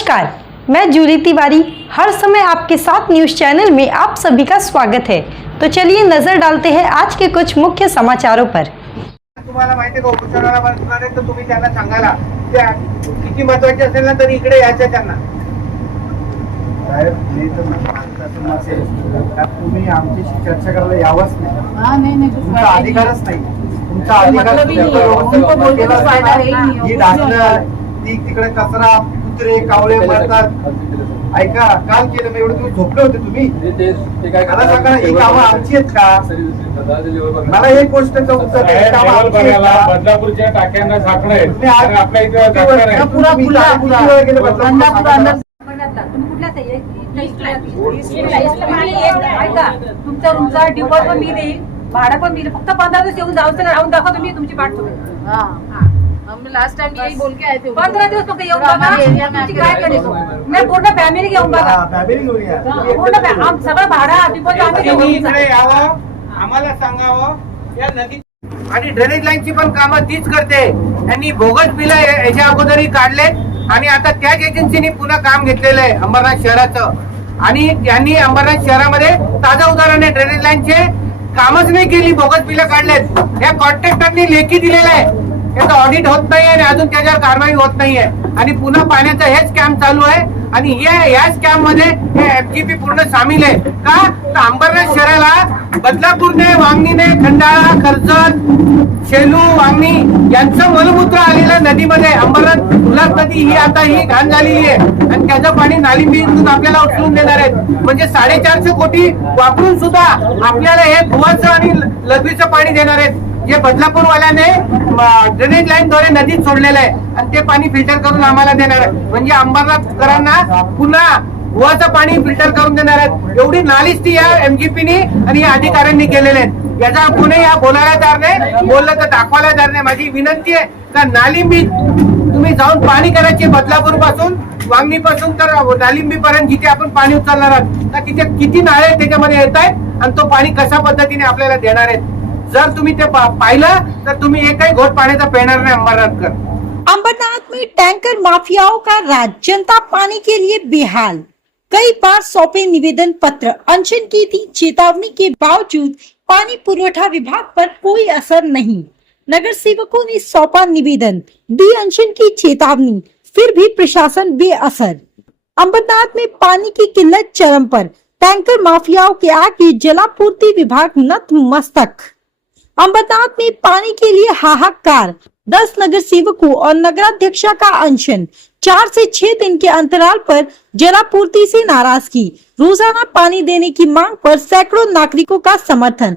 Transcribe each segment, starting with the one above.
नमस्कार, मैं जूली तिवारी हर समय आपके साथ न्यूज चैनल में आप सभी का स्वागत है। तो चलिए नजर डालते हैं आज के कुछ मुख्य समाचारों पर। तुम्हाला माहिती आहे का उपोषणाला बसणार आहे तर तुम्ही त्यांना सांगायला किती महत्त्वाचे असेल ना तरी इकडे यायचं त्यांना। साहेब मी तर माणसाचं मत आहे तुम्ही आमच्याशी चर्चा करायला यावंच नाही। नहीं तुमचा अधिकारच नाही। तुमचा अधिकार मतलब ही नहीं है। उनको बोलने का फायदा है ही नहीं है। ही डाकणं ती तिकडे कचरा कुत्रे कावळे मरतात। ऐका काल केलं एवढं तुम्ही झोपले होते तुम्ही मला सांगा ही कामं आमची आहेत का? मला एक गोष्टचं उत्तर द्या, ही कामं आमची आहेत का? बदलापूरच्या टाक्यांना झाकणं आहे तुम्ही आज- आपल्या इथे झाकणं आहे। पूरा खुला किती वेळा गेले बदलापूरला? तुमचा रूमचा डिपॉझिट पण मी देईल, भाडं पण मी देईल, फक्त 15 दिवस येऊन जाऊन राहून दाखवा तुम्ही तुमची पाठ तुम्ही। हम लास्ट टाइम यही बोल के आए थे 15 दिवस फक्त येऊन बघा हमारे एरिया में तुमची काय करायचं। मी पूर्ण फॅमिली घेऊन बघा, फॅमिली घेऊन या। पूर्ण सगळं भाडं डिपॉझिट आम्ही तुम्ही देऊ। इकडे यावं, आम्हाला सांगावं या नदी आणि ड्रेनेज लाईनची पण कामं तीच करते। त्यांनी बोगस बिल याच्या अगोदरही काढले आणि आता त्याच एजन्सीने पुन्हा काम घेतलेलं आहे अंबरनाथ शहराचं। आणि त्यांनी अंबरनाथ शहरामध्ये ताजं उदाहरण आहे, ड्रेनेज लाईनचे कामच नाही केली, बोगस बिल काढलेत। या कॉन्ट्रॅक्टरनी लेखी दिलेलं आहे, त्याचं ऑडिट होत नाही आणि अजून त्याच्यावर कारवाई होत नाहीये आणि पुन्हा पाण्याचा हेच स्कॅम चालू आहे। आणि या स्कॅम मध्ये हे एफजीपी पूर्ण सामील आहे का? तर अंबरनाथ शहराला बदलापूरने, वांगणीने, खंडाळा, कर्जत, शेलू, वांगणी यांचं मलमूत्र आलेलं नदीमध्ये अंबरनाथ उल्हास नदी ही आता ही घाण झालेली आहे आणि त्याचं पाणी नालिंबीतून आपल्याला उचलून देणार आहेत। म्हणजे 450 कोटी वापरून सुद्धा आपल्याला हे भुवाचं आणि लघवीचं पाणी देणार आहेत, जे बदलापूर वाल्याने ड्रेनेज लाईन द्वारे नदीत सोडलेलं आहे आणि ते पाणी फिल्टर करून आम्हाला देणार आहे। म्हणजे अंबरनाथकरांना पुन्हा भुवाचं पाणी फिल्टर करून देणार आहेत। एवढी नालिष्टी या एमजीपीनी आणि या अधिकाऱ्यांनी केलेले आहेत। याचा कोणी या बोलायला तयार नाही, बोललं तर दाखवायला तयार नाही। माझी विनंती आहे का नालिंबी तुम्ही जाऊन पाणी करायचे, बदलापूर पासून वांगणी पासून तर नालिंबी पर्यंत जिथे आपण पाणी उचलणार आहात तर तिथे किती नाळे त्याच्यामध्ये येत आहेत आणि तो पाणी कशा पद्धतीने आपल्याला देणार आहेत। जर तुम्ही ते पाहिलं तर तुम्ही एकही घोट पाण्याचा पेणार नाही अंबरनाथकर। अंबरनाथ में टैंकर माफियाओं का राज, जनता पानी के लिए बेहाल। कई बार सौंपे निवेदन पत्र, अनशन की थी चेतावनी के बावजूद पानी पुरवठा विभाग पर कोई असर नहीं। नगर सेवकों ने सौंपा निवेदन, दी अनशन की चेतावनी, फिर भी प्रशासन बेअसर। अंबरनाथ में पानी की किल्लत चरम पर, टैंकर माफियाओं के आगे जलापूर्ति विभाग नतमस्तक। अंबरनाथ में पानी के लिए हाहाकार, 10 नगर सेवकों और नगराध्यक्षा का अनशन, 4 से 6 दिन के अंतराल पर जलापूर्ति से नाराजगी, रोजाना पानी देने की मांग पर सैकड़ों नागरिकों का समर्थन।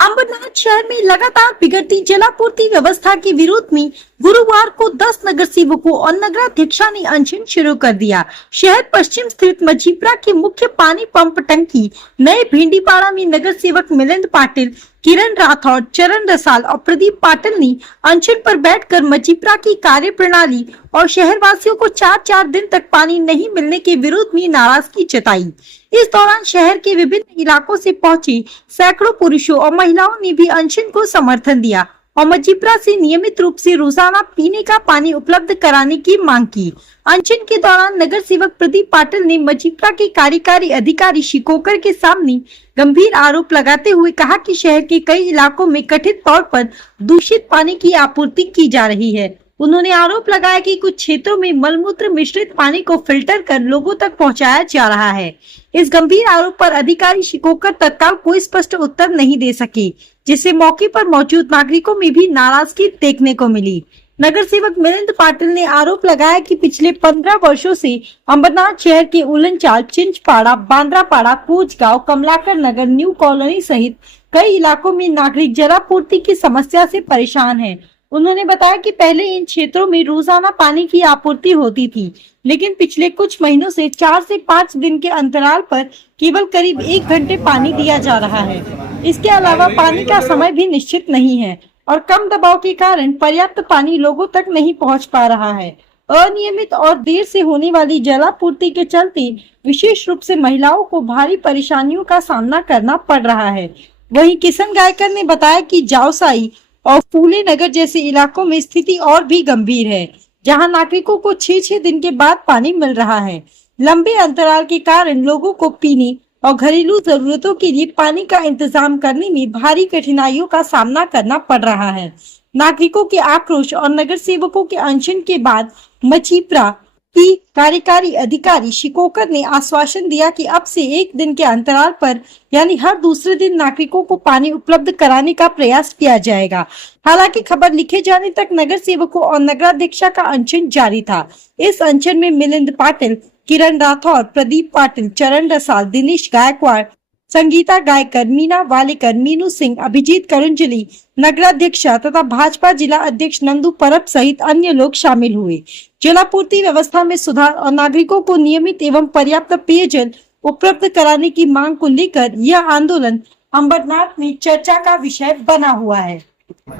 अंबरनाथ शहर में लगातार बिगड़ती जलापूर्ति व्यवस्था के विरोध में गुरुवार को 10 नगर सेवकों और नगराध्यक्षा ने अनशन शुरू कर दिया। शहर पश्चिम स्थित मजीपरा के मुख्य पानी पंप टंकी नए भिंडीपाड़ा में नगर सेवक मिलिंद पाटिल, किरण राठौड़, चरण रसाल और प्रदीप पाटिल ने अनशन पर बैठकर मजीपरा की कार्य प्रणाली और शहरवासियों को 4-4 दिन तक पानी नहीं मिलने के विरोध में नाराजगी जताई। इस दौरान शहर के विभिन्न इलाकों से पहुंचे सैकड़ों पुरुषों और महिलाओं ने भी अनशन को समर्थन दिया और मजीपरा से नियमित रूप से रोजाना पीने का पानी उपलब्ध कराने की मांग की। अनशन के दौरान नगर सेवक प्रदीप पाटिल ने मजीपरा के कार्यकारी अधिकारी शिकोकर के सामने गंभीर आरोप लगाते हुए कहा कि शहर के कई इलाकों में कथित तौर पर दूषित पानी की आपूर्ति की जा रही है। उन्होंने आरोप लगाया कि कुछ क्षेत्रों में मलमूत्र मिश्रित पानी को फिल्टर कर लोगों तक पहुंचाया जा रहा है। इस गंभीर आरोप पर अधिकारी शिकोकर तत्काल कोई स्पष्ट उत्तर नहीं दे सके, जिससे मौके पर मौजूद नागरिकों में भी नाराजगी देखने को मिली। नगर सेवक मिलिंद पाटिल ने आरोप लगाया कि पिछले 15 वर्षों से अंबरनाथ शहर के उलनचाल, चिंचपाड़ा, बांद्रापाड़ा, कोचगांव, कमलाकर नगर, न्यू कॉलोनी सहित कई इलाकों में नागरिक जलापूर्ति की समस्या से परेशान हैं। उन्होंने बताया कि पहले इन क्षेत्रों में रोजाना पानी की आपूर्ति होती थी, लेकिन पिछले कुछ महीनों से 4 से 5 दिन के अंतराल पर केवल करीब 1 घंटे पानी दिया जा रहा है। इसके अलावा पानी का समय भी निश्चित नहीं है और कम दबाव के कारण पर्याप्त पानी लोगों तक नहीं पहुंच पा रहा है। अनियमित और देर से होने वाली जलापूर्ति के चलते विशेष रूप से महिलाओं को भारी परेशानियों का सामना करना पड़ रहा है। वहीं किशन गायकर ने बताया कि जावसाई और फूले नगर जैसे इलाकों में स्थिति और भी गंभीर है, जहां नागरिकों को 6-6 दिन के बाद पानी मिल रहा है। लंबे अंतराल के कारण लोगों को पीने और घरेलू जरूरतों के लिए पानी का इंतजाम करने में भारी कठिनाइयों का सामना करना पड़ रहा है। नागरिकों के आक्रोश और नगर सेवकों के अनशन के बाद मछीपरा की कार्यकारी अधिकारी शिकोकर ने आश्वासन दिया कि अब से 1 दिन के अंतराल पर यानी हर दूसरे दिन नागरिकों को पानी उपलब्ध कराने का प्रयास किया जाएगा। हालांकि खबर लिखे जाने तक नगर सेवकों और नगराध्यक्षा का अनशन जारी था। इस अनशन में मिलिंद पाटिल, किरण राठौर, प्रदीप पाटिल, चरण रसाल, दिनेश गायकवाड़, संगीता गायकर, मीना वालेकर, मीनू सिंह, अभिजीत करुंजली, नगराध्यक्षा तथा भाजपा जिला अध्यक्ष नंदू परब सहित अन्य लोग शामिल हुए। जलापूर्ति व्यवस्था में सुधार और नागरिकों को नियमित एवं पर्याप्त पेयजल उपलब्ध कराने की मांग को लेकर यह आंदोलन अंबरनाथ में चर्चा का विषय बना हुआ है।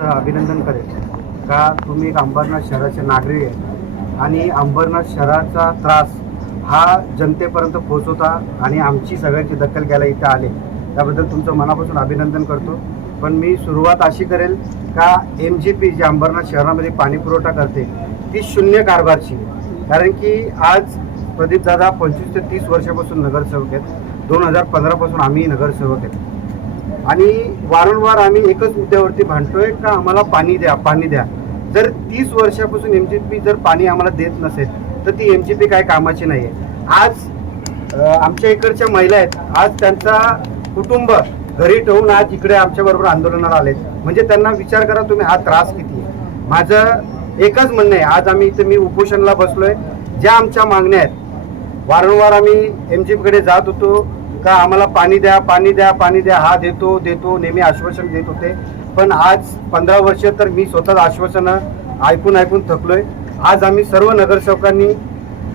अभिनंदन करेल का तुम्ही एक अंबरनाथ शहराचे नागरिक आहे आणि अंबरनाथ शहराचा त्रास हा जनतेपर्यंत पोहोचवता आणि आमची सगळ्यांची दखल घ्यायला इथे आले, त्याबद्दल तुमचं मनापासून अभिनंदन करतो। पण मी सुरुवात अशी करेल का MGP जी अंबरनाथ शहरामध्ये पाणी पुरवठा करते ती शून्य कारभारची, कारण की आज प्रदीप दादा 25 ते 30 वर्षापासून नगरसेवक आहेत, 2015 पासून आम्ही नगरसेवक आहेत आणि वारंवार आम्ही एकच मुद्द्यावरती भांडतोय का आम्हाला पाणी द्या, पाणी द्या। जर 30 वर्षापासून MGP जर पाणी आम्हाला देत नसेल तर ती MGP काय कामाची नाही आहे। आज आमच्या इकडच्या महिला आहेत, आज त्यांचा कुटुंब घरी ठेवून आज इकडे आमच्या बरोबर आंदोलनाला आलेत, म्हणजे त्यांना विचार करा तुम्ही हा त्रास किती आहे। माझं एकच म्हणणं आहे, आज आम्ही इथे मी उपोषणाला बसलोय, ज्या आमच्या मागण्या आहेत वारंवार आम्ही MGP कडे जात होतो का आम्हाला पाणी द्या, पाणी द्या, पाणी द्या, हा देतो देतो नेहमी आश्वासन देत होते, पण आज 15 वर्ष तर मी स्वतः आश्वासनं ऐकून थकलोय। आज आम्ही सर्व नगरसेवकांनी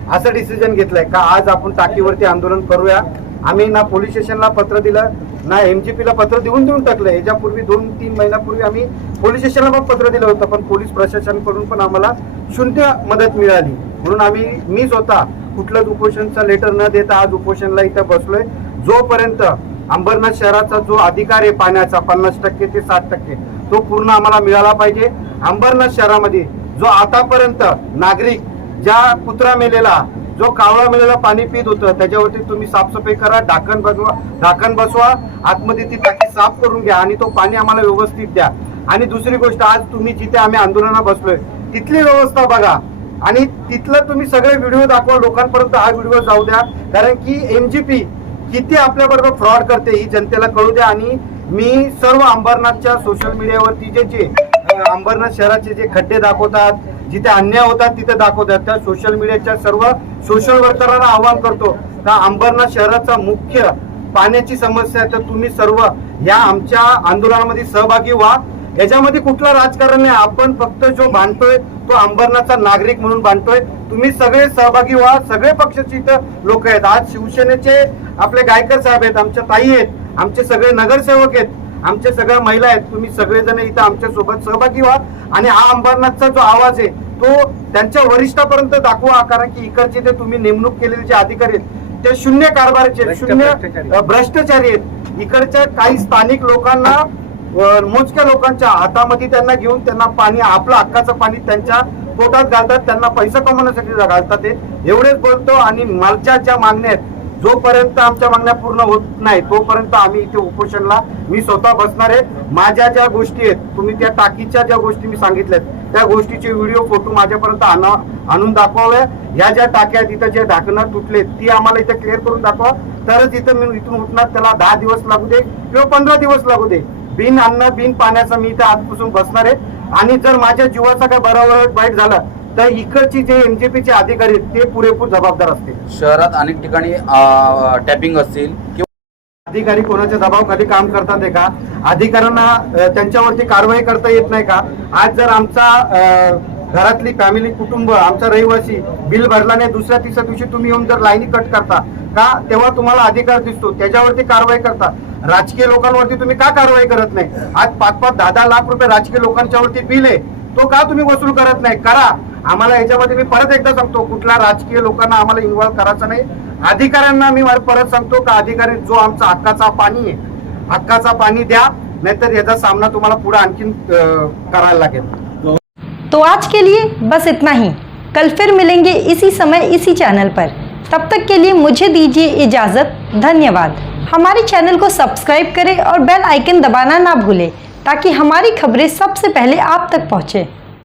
असं डिसिजन घेतलंय का आज आपण टाकीवरती आंदोलन करूया। आम्ही ना पोलीस स्टेशनला पत्र दिलं ना MGP ला पत्र देऊन टाकलं। याच्यापूर्वी 2-3 महिन्यापूर्वी आम्ही पोलीस स्टेशनला पण पत्र दिलं होतं, पण पोलीस प्रशासनाकडून पण आम्हाला शून्य मदत मिळाली, म्हणून मी स्वतः कुठलंच उपोषणचं लेटर न देता आज उपोषणला इथं बसलोय। जोपर्यंत अंबरनाथ शहराचा जो अधिकार आहे पाण्याचा 50% ते 60% तो पूर्ण आम्हाला मिळाला पाहिजे। अंबरनाथ शहरामध्ये जो आतापर्यंत नागरिक ज्या कुत्रा मेलेला जो कावळा मेलेला पाणी पित होतं त्याच्यावरती तुम्ही साफसफाई करा, ढाकण बसवा, आतमध्ये ती टाकी साफ करून घ्या आणि तो पाणी आम्हाला व्यवस्थित द्या। आणि दुसरी गोष्ट, आज तुम्ही जिथे आम्ही आंदोलनाला बसलोय तिथली व्यवस्था बघा आणि तिथलं तुम्ही सगळे व्हिडिओ दाखवा, लोकांपर्यंत हा व्हिडिओ जाऊ द्या, कारण की MGP किती आपल्याबरोबर फ्रॉड करते ही जनतेला कळू द्या। आणि मी सर्व अंबरनाथच्या सोशल मीडियावरती जे अंबरनाथ शहराचे जे खड्डे दाखवतात, जिथे अन्याय होतात तिथे दाखवतात, त्या सोशल मीडियाच्या सर्व सोशल वर्करांना आवाहन करतो का अंबरनाथ शहराचा मुख्य पाण्याची समस्या आहे, तर तुम्ही सर्व या आमच्या आंदोलनामध्ये सहभागी व्हा। याच्यामध्ये कुठलं राजकारण नाही, आपण फक्त जो बांधतोय तो अंबरनाथचा नागरिक म्हणून बांधतोय। तुम्ही सगळे सहभागी व्हा, सगळे पक्षाचे इथं लोक आहेत, आज शिवसेनेचे आपले गायकर साहेब आहेत, आमच्या ताई आहेत, आमचे सगळे नगरसेवक आहेत, आमच्या सगळ्या महिला आहेत, तुम्ही सगळेजण इथं आमच्या सोबत सहभागी व्हा आणि हा अंबरनाथचा जो आवाज आहे तो त्यांच्या वरिष्ठापर्यंत दाखवा, कारण की इकडचे ते तुम्ही नेमणूक केलेले जे अधिकारी आहेत ते शून्य कारभाराचे, शून्य भ्रष्टाचारी आहेत। इकडच्या काही स्थानिक लोकांना, मोजक्या लोकांच्या हातामध्ये त्यांना घेऊन त्यांना पाणी, आपलं हक्काचं पाणी त्यांच्या पोटात घालतात, त्यांना पैसा कमवण्यासाठी घालतात ते। एवढेच बोलतो आणि मालच्या ज्या मागण्या आहेत जोपर्यंत आमच्या मागण्या पूर्ण होत नाही तोपर्यंत आम्ही इथे उपोषणला मी स्वतः बसणार आहे। माझ्या ज्या गोष्टी आहेत, तुम्ही त्या टाकीच्या ज्या गोष्टी मी सांगितल्यात त्या गोष्टीचे व्हिडिओ फोटो माझ्यापर्यंत आणून दाखवावे। ह्या ज्या टाक्या आहेत इथं जे ढाकणं तुटले ती आम्हाला इथं क्लिअर करून दाखवा, तरच इथं मी इथून उठणार। त्याला 10 दिवस लागू दे किंवा 15 दिवस लागू दे, बिन अन्न बिन पाण्याचं मी इथं आजपासून बसणार आहे। आणि जर माझ्या जीवाचा काय बरोबर वाईट झाला तर इकडची जे MGPचे अधिकारी ते पुरेपूर जबाबदार असतील। शहरात अनेक ठिकाणी टॅपिंग असतील किंवा अधिकारी कोणाच्या दबावाखाली काम करतात का? अधिकाऱ्यांना त्यांच्यावरती कारवाई करता येत नाही का? आज जर आमचा घरातली फॅमिली कुटुंब आमचा रहिवासी बिल भरला नाही, दुसऱ्या तिसऱ्या दिवशी तुम्ही येऊन जर लाईनी कट करता का, तेव्हा तुम्हाला अधिकार दिसतो, त्याच्यावरती कारवाई करता। राजकीय लोकांवरती तुम्ही का कारवाई करत नाही? आज 5-5, 10-10 लाख रुपये राजकीय लोकांच्यावरती बिल आहे, तो का तुम्ही वसूल करत नाही? करा। आम्हाला याच्यामध्ये मी परत एकदा सांगतो, कुठल्या राजकीय लोकांना आम्हाला इन्व्हॉल्व करायचं नाही। अधिकाऱ्यांना मी परत सांगतो का अधिकारी जो आमचा हक्काचा पाणी आहे, हक्काचा पाणी द्या, नाहीतर याचा सामना तुम्हाला पुढे आणखीन करायला लागेल। तो आज के लिए बस इतना ही। कल फिर मिलेंगे इसी समय इसी चैनल पर। तब तक के लिए मुझे दीजिए इजाज़त। धन्यवाद। हमारे चैनल को सब्सक्राइब करें और बेल आइकन दबाना ना भूलें ताकि हमारी खबरें सबसे पहले आप तक पहुँचें।